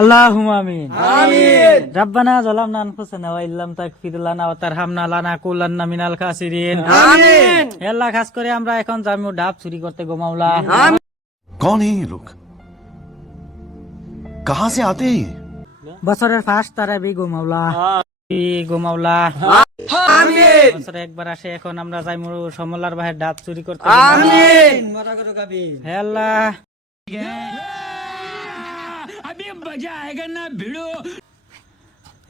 আল্লাহুম্মা আমিন। আমিন। রাব্বানা যালামনা আনফুসানা ওয়া ইল্লাম তাগফির লানা ওয়া তারহামনা লানাকুলান্না মিনাল খাসিরিন। আমিন। হে আল্লাহ, খাস করে আমরা এখন যাবো ডাব চুরি করতে গো মাওলা। कौन है ये लोग कहां से आते हैं ये? বছরের ফার্স্ট তারাবি গো মাওলা। গো মাওলা আমিন। বছরে একবার আসে, এখন আমরা যাইমু সমলার বাহির ডাব চুরি করতে। আমিন। হে আল্লাহ,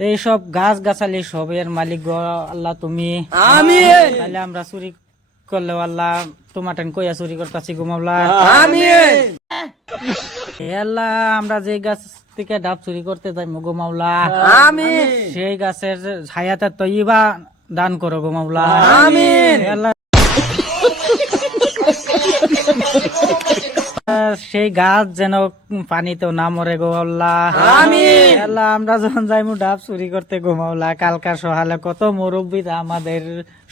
এই সব গাছ গাছালি সবের মালিক গো আল্লাহ তুমি। আমিন। তাহলে আমরা চুরি করলেও আল্লাহ তোমার টেন কইয়া চুরি করতেছি গো মাওলা। আমিন। হে আল্লাহ, আমরা যে গাছ থেকে ডাব চুরি করতে যাই গো মাওলা, আমিন। সেই গাছের ছায়াতে তৈবা দান করো গো মাওলা। আমিন। হে আল্লাহ, সেই গাছ যেন পানিতেও না মরে গো আল্লাহ। আমিন। হে আল্লাহ, আমরা যখন যাইমু ডাব চুরি করতে গো মাওলা, কালকার সহালে কত মুরব্বীরা আমাদের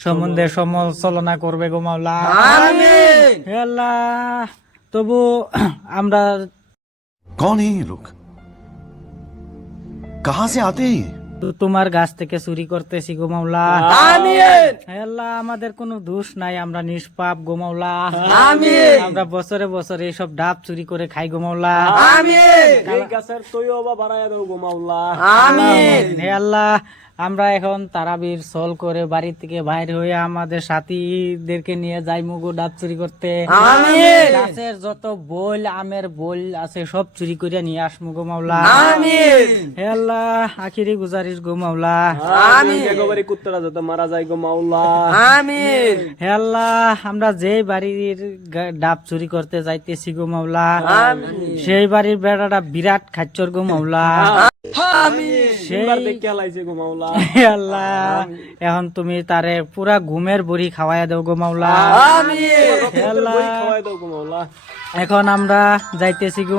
সম্বন্ধে সমালোচনা করবে গো মাওলা। আমিন। হে আল্লাহ, তবু আমরা कौन है ये लोग कहां से आते हैं ये? তোমার গাছ থেকে চুরি করতেছি গো মাওলা। আমিন। হে আল্লাহ, আমাদের কোনো দোষ নাই, আমরা নিষ্পাপ গো মাওলা। আমিন। আমরা বছরে বছরে এইসব ডাব চুরি করে খাই গো মাওলা। আমিন। আমিন। হে আল্লাহ, আমরা এখন তারাবির সল করে বাড়ি থেকে বাইর হয়ে আমাদের সাথীদেরকে নিয়ে যাই মুগো ডাব চুরি করতে। আমিন। গাছের যত বল আমের বল আছে সব চুরি করে নিয়ে আসমু গো মাওলা। আমিন। হে আল্লাহ, আখিরি গুজারিশ গো মাওলা। আমিন। কুত্তরা যত মারা যায় গো মাওলা। আমিন। হে আল্লাহ, আমরা যে বাড়ির ডাব চুরি করতে যাইতেছি গো মাওলা, সেই বাড়ির বেড়াটা বিরাট খাচ্চর গো মাওলা। আমিন। সেই দেখে হালাইছে গো মাওলা। হে আল্লাহ, এখন তুমি তারে পুরা ঘুমের বড়ি খাওয়াইয়া দেও গো মাওলা। আমিন। হে আল্লাহ, খাওয়াই দাও গো মাওলা। এখন আমরা যাইতেছি গো